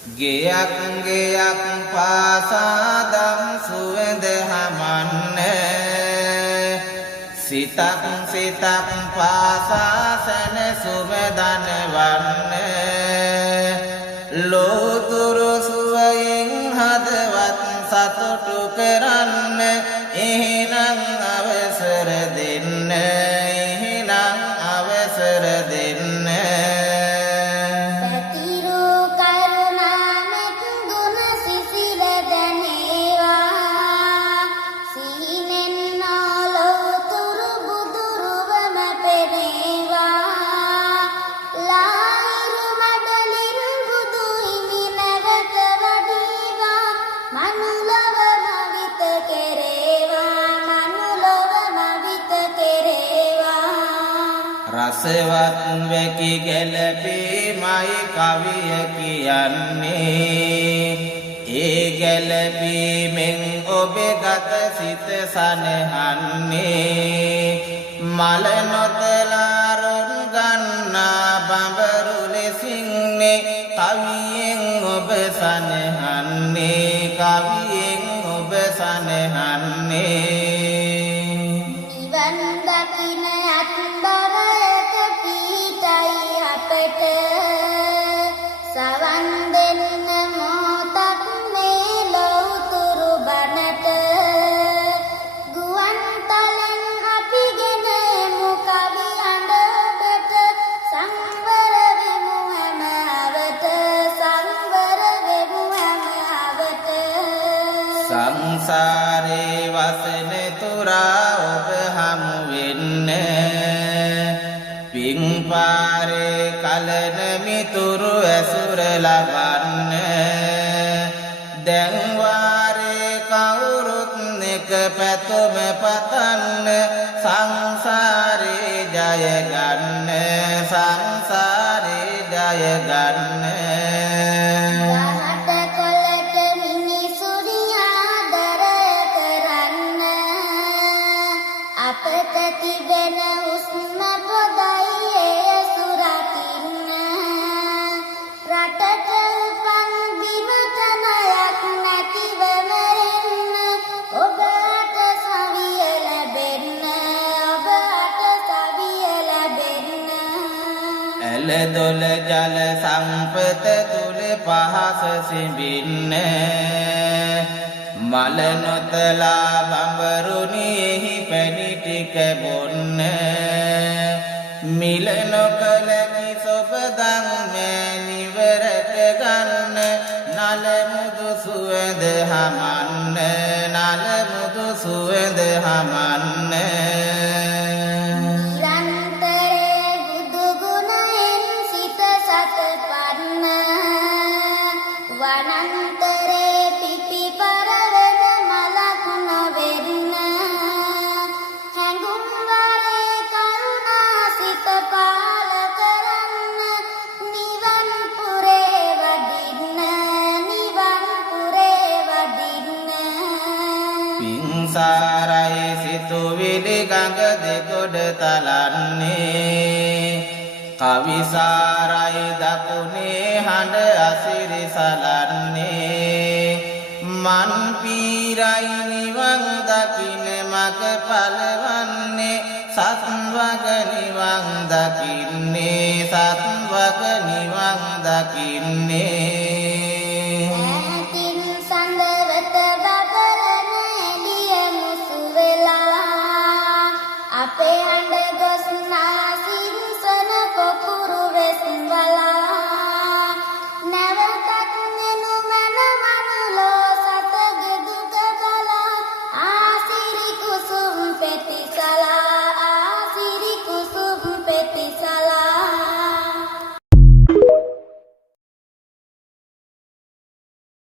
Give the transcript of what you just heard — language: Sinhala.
ගෙයක් ගෙයක් පාසාදම් සුවඳ හමන්නේ සිතක් සිතක් පාසා සැනසුම දනවන්නේ ලෝතුරු සුවයෙන් හදවත් සතුටු කරන්න එහෙනම් අවසර දෙන්න එහෙනම් අවසර දෙන්න රසවත් වැකි ගැලපීමයි කවිය කියන්නේ ඒ ගැලපීමෙන් ඔබේ ගත සිත සනහන්නේ මල නොතලා රොන් ගන්නා බඹරු ලෙසින්නේ කවියෙන් ඔබ සනහන්නේ කවියෙන් ඔබ සනහන්නේ සවන් දෙන්න මොහොතක් මේ ලෝතුරු බනට ගුවන් තලෙන් අපි ගෙන එමු කවි අඬට සංවර වෙමු හැම අවත සංවර වෙමු හැම අවත සංසාරේ වසන තුරා ඔබ හමු වෙන්නේ පින් පාරේ කලන මිතුරු ඇසුර ලබන්න දැන් වාරේ කවුරුත් එක පැතුම පතන්න සංසාරේ ජය ගන්න සංසාරේ ජය ගන්න අපට තිබෙන උස්ම පොදයි සුරකින්න රටට උපන් බිමට ණයක් නැතිව මැරෙන්න ඔබට සවිය ලැබෙන්න ඔබට සවිය ලැබෙන්න ඇල දොල ජල සම්පත තුල පහස සිඹින්න මල නොතලා බඹරුණියෙහි පැණි ටික බොන්න මිල නොකල කිසොබදන් මෑණිවරට ගන්න නල මුදු සුවඳ හමන්න නල මුදු සුවඳ හමන්න නිරන්තරේ බුදු ගුණයෙන් සිත සතපන්න වනන්තරේ පිපි පරවන මලක් නොවෙන්න හැඟුම් වරේ කරුණා සිත පාල කරන්න නිවන් පුරේ වඩින්න නිවන් පුරේ වඩින්න පින්සාරයි සිතුවිලි ගඟ දෙගොඩ තලන්නේ කවිසාරයි දකුණේ හඬ අසිරි සලන්නේ මන් පීරයි නිවන් දකින්න මග පලවන්නේ සත්වග නිවන් දකින්නේ සත්වග නිවන් දකින්නේ